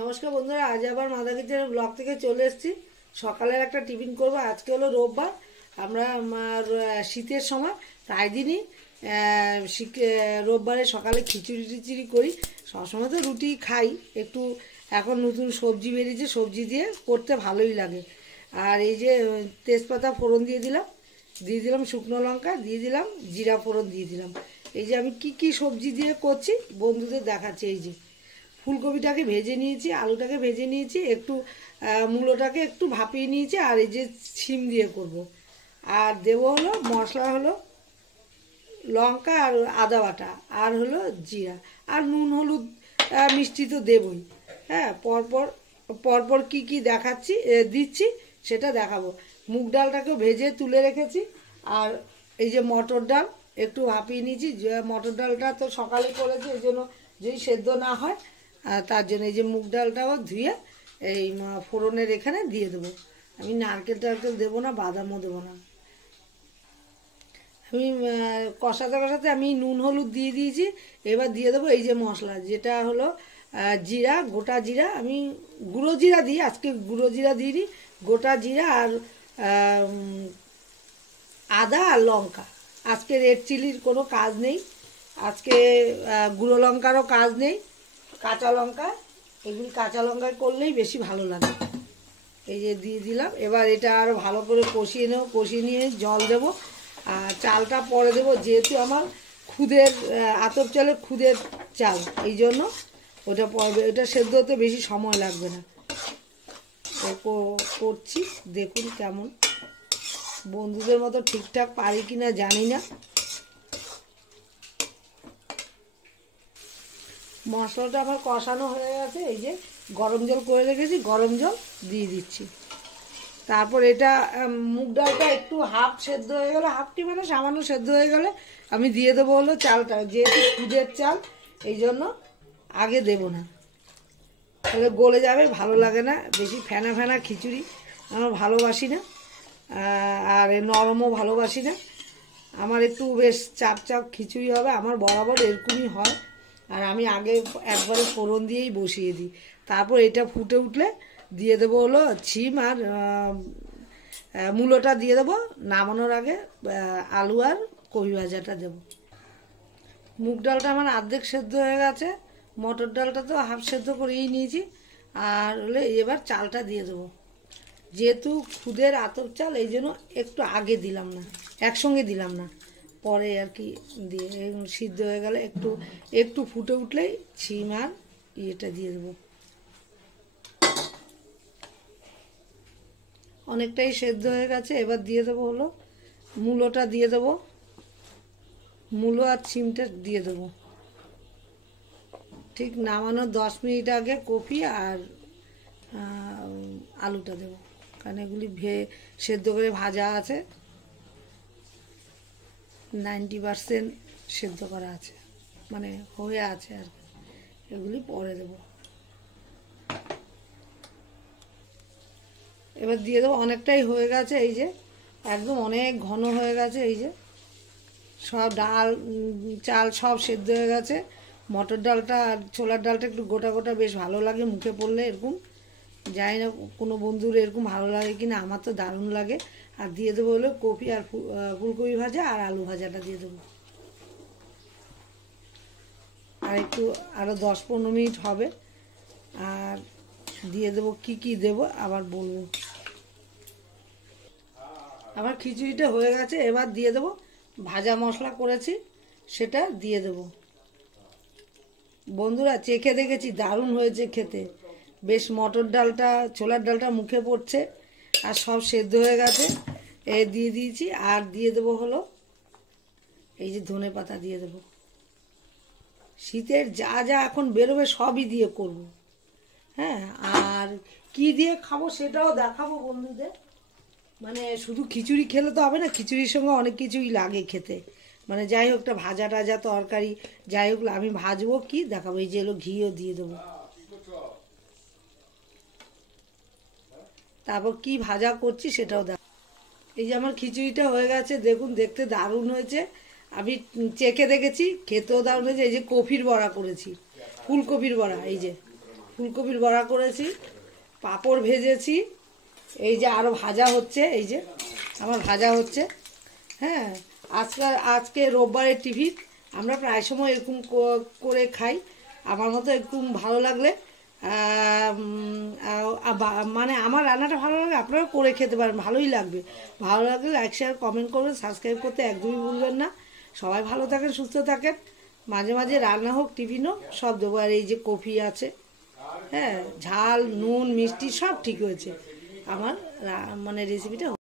নমস্কার বন্ধুরা, আজ আবার মাদা কিচেনের ব্লগ থেকে চলে এসেছি। সকালের একটা টিফিন করব। আজকে হলো রোববার। আমরা শীতের সময় প্রায় দিনই রোববারে সকালে খিচুড়ি টিচুড়ি করি। সবসময় তো রুটি খাই, একটু এখন নতুন সবজি বেরিয়েছে, সবজি দিয়ে করতে ভালোই লাগে। আর এই যে তেজপাতা ফোড়ন দিয়ে দিলাম শুকনো লঙ্কা দিয়ে দিলাম, জিরা ফোড়ন দিয়ে দিলাম। এই যে আমি কি সবজি দিয়ে করছি বন্ধুদের দেখাচ্ছি। এই যে ফুলকপিটাকে ভেজে নিয়েছি, আলুটাকে ভেজে নিয়েছি, একটু মূলোটাকে একটু ভাপিয়ে নিয়েছি, আর এই যে শিম দিয়ে করব। আর দেবো হলো মশলা হলো লঙ্কা আর আদা বাটা, আর হলো জিরা, আর নুন হলুদ মিষ্টি তো দেবই। হ্যাঁ, পরপর কি দিচ্ছি সেটা দেখাবো। মুগ ডালটাকেও ভেজে তুলে রেখেছি, আর এই যে মটর ডাল একটু ভাপিয়ে নিয়েছি। মটর ডালটা তো সকালে করেছি, এই জন্য যদি সেদ্ধ না হয় তার জন্য এই যে মুগ ডালটাও ধুয়ে এই ফোড়নের এখানে দিয়ে দেবো। আমি নারকেল টারকেল দেবো না, বাদামও দেবো না। আমি কষাতে আমি নুন হলুদ দিয়ে দিয়েছি। এবার দিয়ে দেবো এই যে মশলা, যেটা হলো জিরা, গোটা জিরা। আমি গুঁড়ো জিরা দিই, আজকে গুঁড়ো জিরা দিয়ে দিই। গোটা জিরা আর আদা আর লঙ্কা। আজকে রেড চিলির কোনো কাজ নেই, আজকে গুঁড়ো লঙ্কারও কাজ নেই। কাঁচা লঙ্কা, এগুলি কাঁচা লঙ্কায় করলেই বেশি ভালো লাগে। এই যে দিয়ে দিলাম। এবার এটা আরও ভালো করে কষিয়ে নেব। কষিয়ে নিয়ে জল দেবো, আর চালটা পরে দেবো। যেহেতু আমার আতপ চালের খুদের চাল, এই জন্য ওটা পড়বে। এটা সেদ্ধ হতে বেশি সময় লাগবে না। করছি, দেখুন কেমন। বন্ধুদের মতো ঠিকঠাক পারি কি না জানি না। মশলাটা আমার কষানো হয়ে গেছে। এই যে গরম জল করে রেখেছি, গরম জল দিয়ে দিচ্ছি। তারপর এটা মুগ ডালটা একটু হাফ সেদ্ধ হয়ে গেলে, হাফটি মানে সামান্য সেদ্ধ হয়ে গেলে আমি দিয়ে দেবো হলো চালটা। যেহেতু খুদের চাল, এই জন্য আগে দেব না, তাহলে গলে যাবে, ভালো লাগে না। বেশি ফেনা ফেনা খিচুড়ি আমরা ভালোবাসি না, আর নরমও ভালোবাসি না। আমার একটু বেশ চাপ চাপ খিচুড়ি হবে, আমার বরাবর এরকমই হয়। আর আমি আগে একবারে ফোড়ন দিয়েই বসিয়ে দিই। তারপর এটা ফুটে উঠলে দিয়ে দেবো হলো শিম আর মূলোটা দিয়ে দেবো। নামানোর আগে আলু আর কপি ভাজাটা দেবো। মুগ ডালটা আমার অর্ধেক সেদ্ধ হয়ে গেছে, মটর ডালটা তো হাফ সেদ্ধ করেই নিয়েছি। আর হলে এবার চালটা দিয়ে দেবো। যেহেতু খুদের আতপ চাল, এই জন্য একটু আগে দিলাম না, একসঙ্গে দিলাম না, পরে আর কি দিয়ে সিদ্ধ হয়ে গেলে একটু ফুটে উঠলেই শিম আর ইয়েটা দিয়ে দেবো। অনেকটাই সেদ্ধ হয়ে গেছে। এবার দিয়ে দেবো হলো মূলোটা দিয়ে দেবো, মূলো আর শিমটা দিয়ে দেবো। ঠিক নামানোর 10 মিনিট আগে কপি আর আলুটা দেবো, কারণ এগুলি সেদ্ধ করে ভাজা আছে, 90% সেদ্ধ করা আছে, মানে হয়ে আছে আর কি। এগুলি পরে দেবো। এবার দিয়ে দেবো। অনেকটাই হয়ে গেছে, এই যে একদম অনেক ঘন হয়ে গেছে। এই যে সব ডাল চাল সব সেদ্ধ হয়ে গেছে। মটর ডালটা আর ছোলার ডালটা একটু গোটা গোটা বেশ ভালো লাগে মুখে পড়লে। এরকম জানি না কোনো বন্ধুর এরকম ভালো লাগে কি না, আমার তো দারুণ লাগে। আর দিয়ে দেবো হলো কপি আর ফুলকপি ভাজা আর আলু ভাজাটা দিয়ে দেবো। আর একটু আরও 10-15 মিনিট হবে। আর দিয়ে দেবো কি দেবো আবার বলবো। আমার খিচুড়িটা হয়ে গেছে। এবার দিয়ে দেবো ভাজা মশলা করেছি, সেটা দিয়ে দেবো। বন্ধুরা চেখে দেখেছি, দারুণ হয়েছে খেতে। বেশ মটর ডালটা ছোলার ডালটা মুখে পড়ছে, আর সব সেদ্ধ হয়ে গেছে। দিয়ে দিয়েছি। আর দিয়ে দেবো হলো এই যে ধনে পাতা দিয়ে দেবো। শীতের যা যা এখন বেরোবে সবই দিয়ে করব। হ্যাঁ, আর কি দিয়ে খাবো সেটাও দেখাবো বন্ধুদের। মানে শুধু খিচুড়ি খেলে তো হবে না, খিচুড়ির সঙ্গে অনেক কিছুই লাগে খেতে। মানে যাই হোক, একটা ভাজা টাজা তরকারি যাই হোক, আমি ভাজবো কি দেখাবো। এই যে এলো ঘিও দিয়ে দেবো। তারপর কি ভাজা করছি সেটাও দেখ। এই যে আমার খিচুড়িটা হয়ে গেছে, দেখুন দেখতে দারুণ হয়েছে। আমি চেখে দেখেছি, খেতেও দারুণ হয়েছে। এই যে কপির বড়া করেছি, ফুলকপির বড়া। এই যে ফুলকপির বড়া করেছি, পাঁপড় ভেজেছি, এই যে আরও ভাজা হচ্ছে, এই যে আমার ভাজা হচ্ছে। হ্যাঁ, আজকে রোববারের টিফিন আমরা প্রায় সময় এরকম করে খাই। আমার মতো এরকম ভালো লাগলে মানে আমার রান্নাটা ভালো লাগলে আপনারা করে খেতে পারেন, ভালোই লাগবে। ভালো লাগলে লাইক শেয়ার কমেন্ট করবেন, সাবস্ক্রাইব করতে একদমই ভুলবেন না। সবাই ভালো থাকেন, সুস্থ থাকেন। মাঝে মাঝে রান্না হোক, টিফিনও সব দেবো। আর এই যে কফি আছে, হ্যাঁ, ঝাল নুন মিষ্টি সব ঠিক হয়েছে। আমার মানে রেসিপিটা